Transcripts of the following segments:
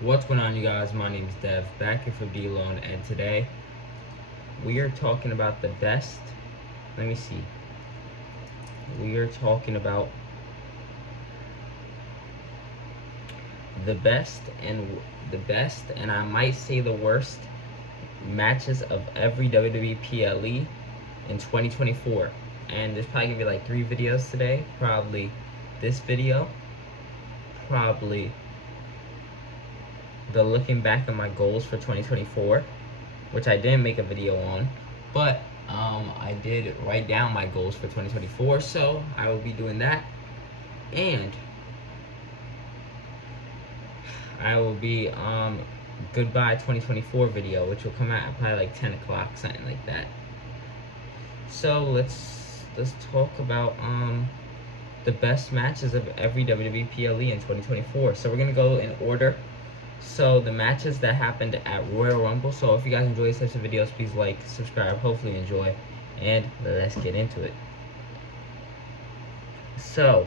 What's going on, you guys? My name is Dev, back here for D-Loan, and today we are talking about the best. Let me see. We are talking about the best and I might say the worst matches of every WWE PLE in 2024. And there's probably gonna be like 3 videos today. Probably this video, probably the looking back at my goals for 2024, which I didn't make a video on, but I did write down my goals for 2024, so I will be doing that, and I will be goodbye 2024 video, which will come out at probably like 10 o'clock, something like that. So let's talk about the best matches of every WWE PLE in 2024. So we're gonna go in order. So the matches that happened at Royal Rumble. So if you guys enjoy these types of videos, please like, subscribe, hopefully enjoy, and let's get into it. So,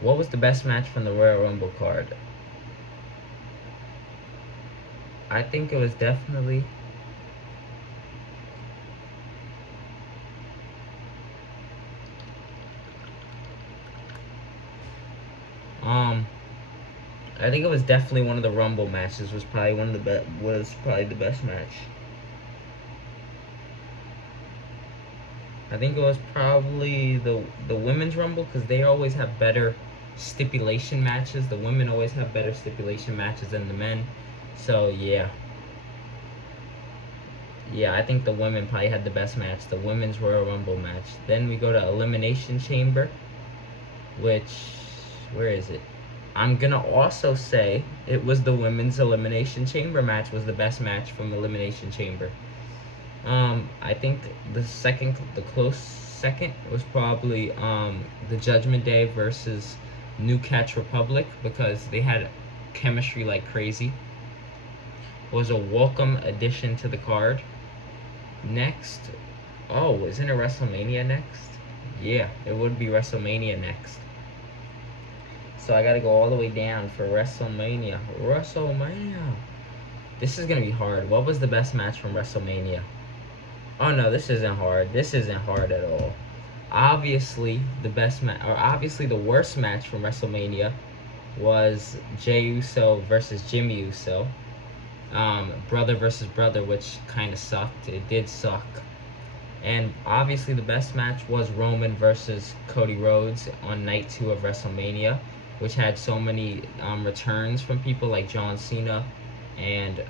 what was the best match from the Royal Rumble card? I think it was definitely I think it was definitely one of the Rumble matches. Was probably the best match. I think it was probably the women's Rumble, because they always have better stipulation matches. The women always have better stipulation matches than the men. So yeah, I think the women probably had the best match, the women's Royal Rumble match. Then we go to Elimination Chamber, which, where is it? I'm gonna also say it was the women's Elimination Chamber match was the best match from Elimination Chamber. I think the close second was probably the Judgment Day versus New Catch Republic, because they had chemistry like crazy. It was a welcome addition to the card. Next, oh, isn't it WrestleMania next? Yeah, it would be WrestleMania next. So I gotta go all the way down for WrestleMania. This is gonna be hard. What was the best match from WrestleMania? Oh no, this isn't hard. This isn't hard at all. Obviously, obviously the worst match from WrestleMania was Jey Uso versus Jimmy Uso. Brother versus brother, which kind of sucked. It did suck. And obviously the best match was Roman versus Cody Rhodes on night 2 of WrestleMania, which had so many returns from people like John Cena and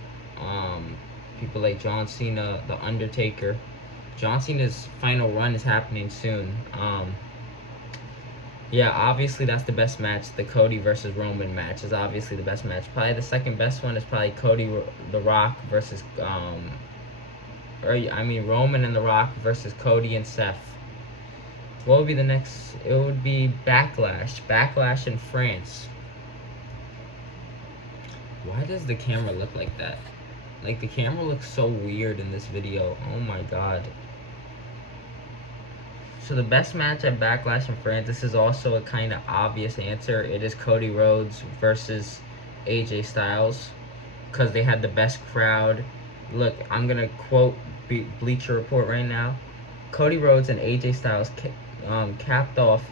The Undertaker. John Cena's final run is happening soon. Yeah, obviously that's the best match. The Cody versus Roman match is obviously the best match. Probably the second best one is probably The Rock versus Roman and The Rock versus Cody and Seth. What would be the next? It would be Backlash in France. Why does the camera look like that? Like, the camera looks so weird in this video. Oh my god. So the best match at Backlash in France, this is also a kind of obvious answer. It is Cody Rhodes versus AJ Styles, because they had the best crowd. Look, I'm going to quote Bleacher Report right now. Cody Rhodes and AJ Styles capped off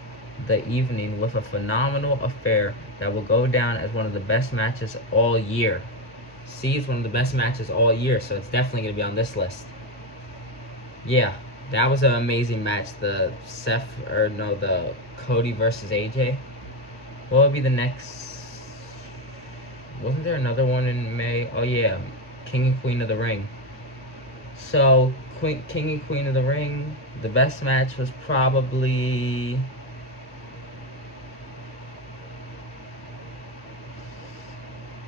the evening with a phenomenal affair that will go down as one of the best matches all year. See, it's one of the best matches all year, so it's definitely going to be on this list. Yeah, that was an amazing match. The Cody versus AJ. What would be the next? Wasn't there another one in May? Oh yeah, King and Queen of the Ring. So, King and Queen of the Ring, the best match was probably...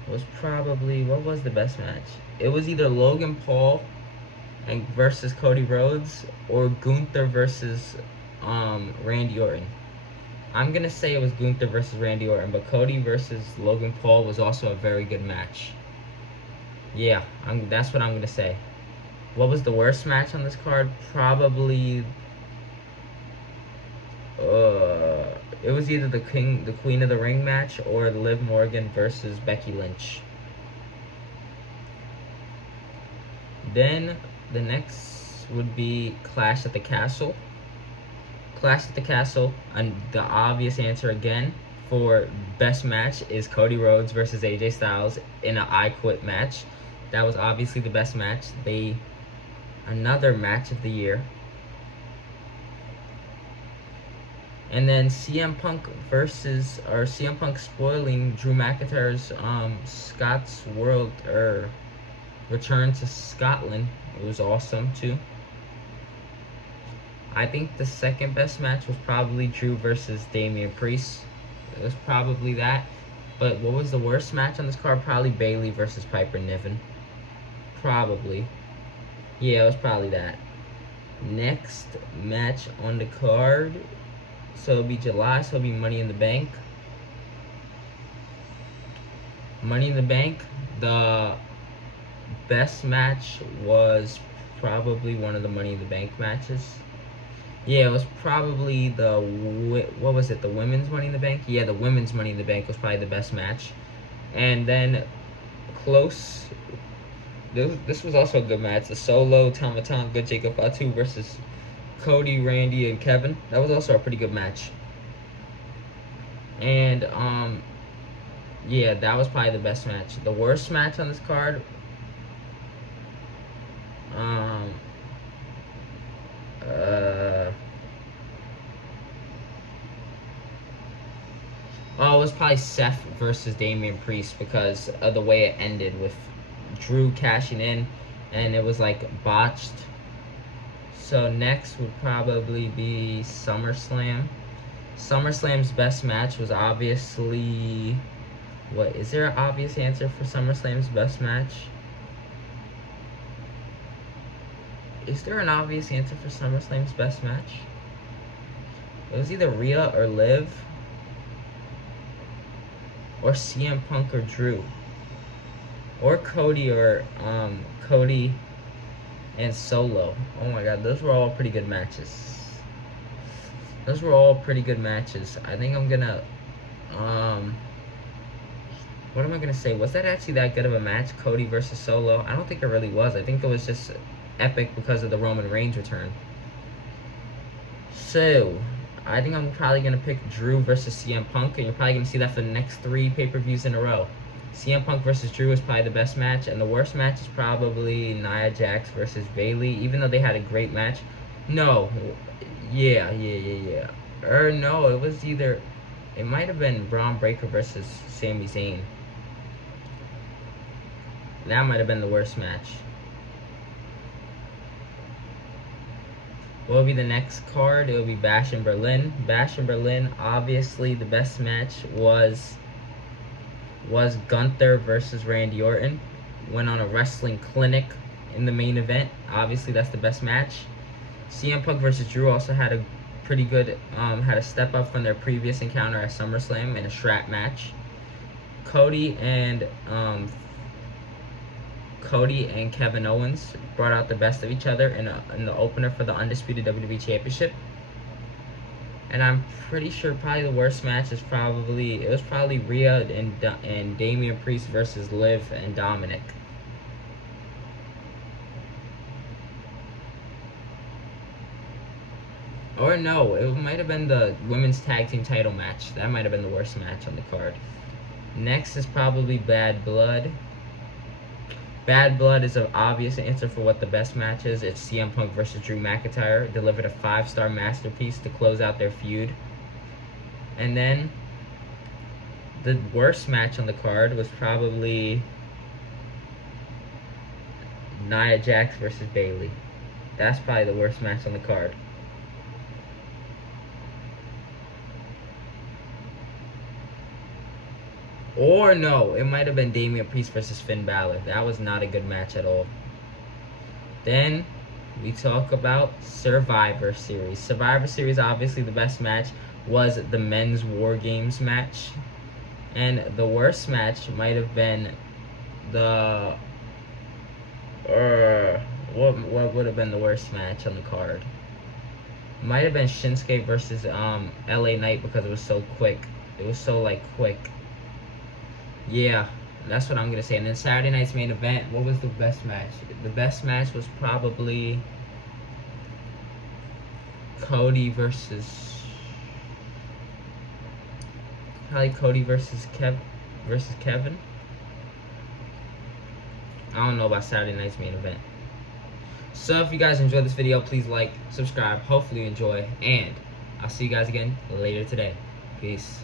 what was the best match? It was either Logan Paul versus Cody Rhodes, or Gunther versus Randy Orton. I'm gonna say it was Gunther versus Randy Orton, but Cody versus Logan Paul was also a very good match. Yeah, that's what I'm gonna say. What was the worst match on this card? Probably It was either the Queen of the Ring match or Liv Morgan versus Becky Lynch. Then the next would be Clash at the Castle. Clash at the Castle, and the obvious answer again for best match is Cody Rhodes versus AJ Styles in an I Quit match. That was obviously the best match. Another match of the year. And then CM Punk spoiling Drew McIntyre's Scott's World return to Scotland. It was awesome too. I think the second best match was probably Drew versus Damian Priest. It was probably that. But what was the worst match on this card? Probably Bayley versus Piper Niven. Probably. Yeah, it was probably that. Next match on the card. So it'll be July, so it'll be Money in the Bank. Money in the Bank, the best match was probably one of the Money in the Bank matches. Yeah, it was probably the women's Money in the Bank? Yeah, the women's Money in the Bank was probably the best match. And then close, this was also a good match. The Solo, Tama Tonga, Jacob Fatu versus Cody, Randy, and Kevin. That was also a pretty good match. And yeah, that was probably the best match. The worst match on this card, it was probably Seth versus Damian Priest because of the way it ended with Drew cashing in, and it was like botched. So next would probably be SummerSlam. SummerSlam's best match was obviously... What, is there an obvious answer for SummerSlam's best match? Is there an obvious answer for SummerSlam's best match? It was either Rhea or Liv. Or CM Punk or Drew. Or Cody and Solo. Oh my god, those were all pretty good matches. I think I'm gonna what am I gonna say? Was that actually that good of a match, Cody versus Solo? I don't think it really was. I think it was just epic because of the Roman Reigns return. So I think I'm probably gonna pick Drew versus CM Punk, and you're probably gonna see that for the next 3 pay-per-views in a row. CM Punk versus Drew is probably the best match, and the worst match is probably Nia Jax versus Bayley, even though they had a great match. No, yeah. No, it was either, it might have been Braun Breaker versus Sami Zayn. That might have been the worst match. What will be the next card? It will be Bash in Berlin. Bash in Berlin, obviously the best match was Gunther versus Randy Orton. Went on a wrestling clinic in the main event. Obviously that's the best match. CM Punk versus Drew also had a pretty good, had a step up from their previous encounter at SummerSlam in a strap match. Cody and Kevin Owens brought out the best of each other in the opener for the Undisputed WWE Championship. And I'm pretty sure probably the worst match is probably Rhea and Damian Priest versus Liv and Dominic. Or no, it might have been the women's tag team title match. That might have been the worst match on the card. Next is probably Bad Blood. Bad Blood is an obvious answer for what the best match is. It's CM Punk versus Drew McIntyre. Delivered a 5-star masterpiece to close out their feud. And then the worst match on the card was probably Nia Jax versus Bayley. That's probably the worst match on the card. Or no, it might have been Damian Priest versus Finn Balor. That was not a good match at all. Then we talk about Survivor Series. Survivor Series, obviously the best match was the men's War Games match. And the worst match might have been the... what would have been the worst match on the card? Might have been Shinsuke versus LA Knight because it was so quick. It was so like quick. Yeah, that's what I'm gonna say. And then Saturday night's main event, what was the best match? The best match was probably Cody versus Kevin. I don't know about Saturday night's main event. So if you guys enjoyed this video, please like, subscribe. Hopefully you enjoy, and I'll see you guys again later today. Peace.